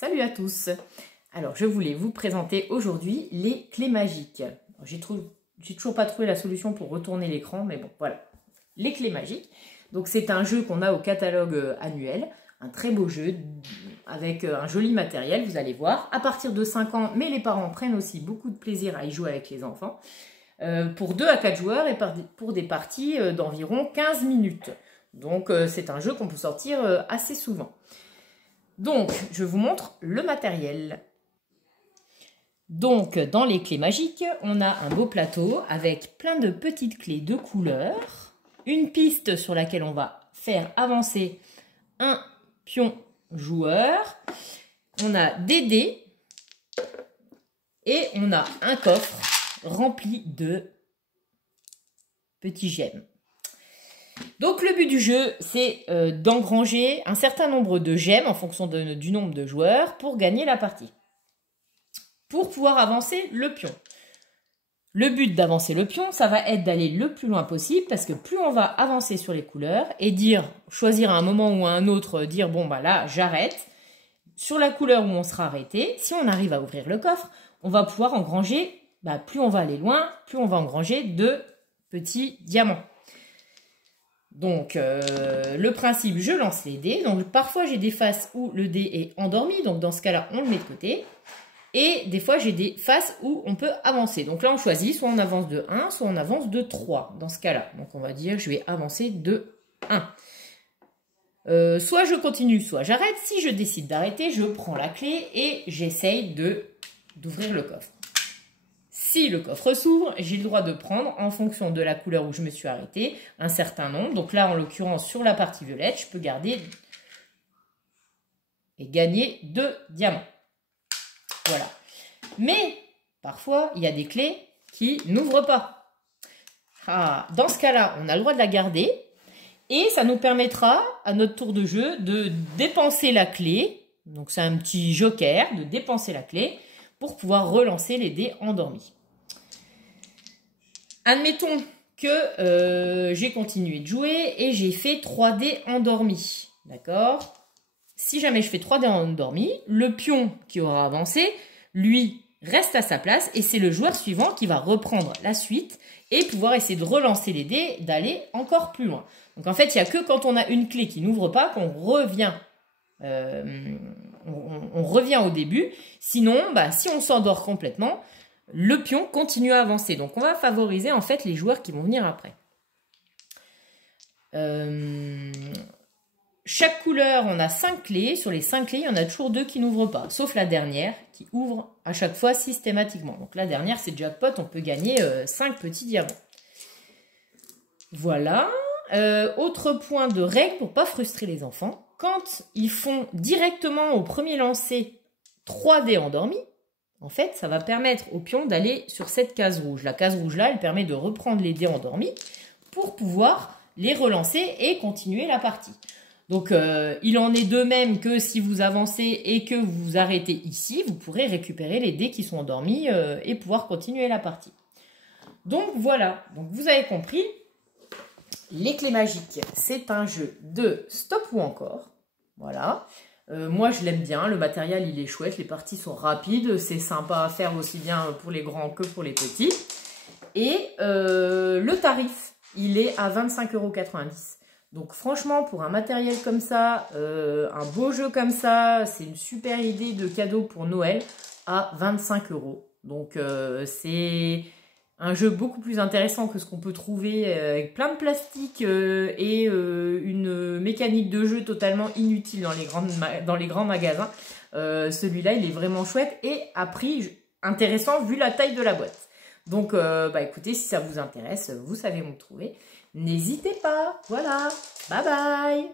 Salut à tous. Alors, je voulais vous présenter aujourd'hui les clés magiques. J'ai toujours pas trouvé la solution pour retourner l'écran, mais bon, voilà. Les clés magiques. Donc, c'est un jeu qu'on a au catalogue annuel. Un très beau jeu avec un joli matériel, vous allez voir. À partir de 5 ans, mais les parents prennent aussi beaucoup de plaisir à y jouer avec les enfants. Pour 2 à 4 joueurs et pour des parties d'environ 15 minutes. Donc, c'est un jeu qu'on peut sortir assez souvent. Donc, je vous montre le matériel. Donc, dans les clés magiques, on a un beau plateau avec plein de petites clés de couleurs, une piste sur laquelle on va faire avancer un pion joueur, on a des dés et on a un coffre rempli de petits gemmes. Donc le but du jeu, c'est d'engranger un certain nombre de gemmes en fonction du nombre de joueurs pour gagner la partie. Pour pouvoir avancer le pion. Le but d'avancer le pion, ça va être d'aller le plus loin possible parce que plus on va avancer sur les couleurs et choisir à un moment ou à un autre, dire bon bah là j'arrête. Sur la couleur où on sera arrêté, si on arrive à ouvrir le coffre, on va pouvoir engranger, plus on va aller loin, plus on va engranger de petits diamants. Donc, le principe, je lance les dés. Donc, parfois, j'ai des faces où le dé est endormi. Donc, dans ce cas-là, on le met de côté. Et des fois, j'ai des faces où on peut avancer. Donc là, on choisit. Soit on avance de 1, soit on avance de 3. Dans ce cas-là. Donc, on va dire, je vais avancer de 1. Soit je continue, soit j'arrête. Si je décide d'arrêter, je prends la clé et j'essaye d'ouvrir le coffre. Si le coffre s'ouvre, j'ai le droit de prendre, en fonction de la couleur où je me suis arrêtée, un certain nombre. Donc là, en l'occurrence, sur la partie violette, je peux garder et gagner 2 diamants. Voilà. Mais, parfois, il y a des clés qui n'ouvrent pas. Dans ce cas-là, on a le droit de la garder. Et ça nous permettra, à notre tour de jeu, de dépenser la clé. Donc, c'est un petit joker, de dépenser la clé pour pouvoir relancer les dés endormis. Admettons que j'ai continué de jouer et j'ai fait 3 dés endormis. D'accord? Si jamais je fais 3 dés endormis, le pion qui aura avancé, lui, reste à sa place et c'est le joueur suivant qui va reprendre la suite et pouvoir essayer de relancer les dés, d'aller encore plus loin. Donc en fait, il n'y a que quand on a une clé qui n'ouvre pas qu'on revient. On revient au début. Sinon, si on s'endort complètement, le pion continue à avancer. Donc, on va favoriser en fait les joueurs qui vont venir après. Chaque couleur, on a 5 clés. Sur les 5 clés, il y en a toujours 2 qui n'ouvrent pas. Sauf la dernière qui ouvre à chaque fois systématiquement. Donc, la dernière, c'est jackpot. On peut gagner 5 petits diamants. Voilà. Autre point de règle pour ne pas frustrer les enfants. Quand ils font directement au premier lancer 3 dés endormis, en fait, ça va permettre au pion d'aller sur cette case rouge. La case rouge là, elle permet de reprendre les dés endormis pour pouvoir les relancer et continuer la partie. Donc, il en est de même que si vous avancez et que vous vous arrêtez ici, vous pourrez récupérer les dés qui sont endormis et pouvoir continuer la partie. Donc, voilà. Donc, vous avez compris. Les clés magiques, c'est un jeu de stop ou encore. Voilà. Moi, je l'aime bien. Le matériel, il est chouette. Les parties sont rapides. C'est sympa à faire aussi bien pour les grands que pour les petits. Et le tarif, il est à 25,90 €. Donc, franchement, pour un matériel comme ça, un beau jeu comme ça, c'est une super idée de cadeau pour Noël à 25 €. Donc, c'est un jeu beaucoup plus intéressant que ce qu'on peut trouver avec plein de plastique et une mécanique de jeu totalement inutile dans les grands magasins. Celui-là, il est vraiment chouette et à prix intéressant vu la taille de la boîte. Donc, écoutez, si ça vous intéresse, vous savez où me trouver. N'hésitez pas. Voilà. Bye bye.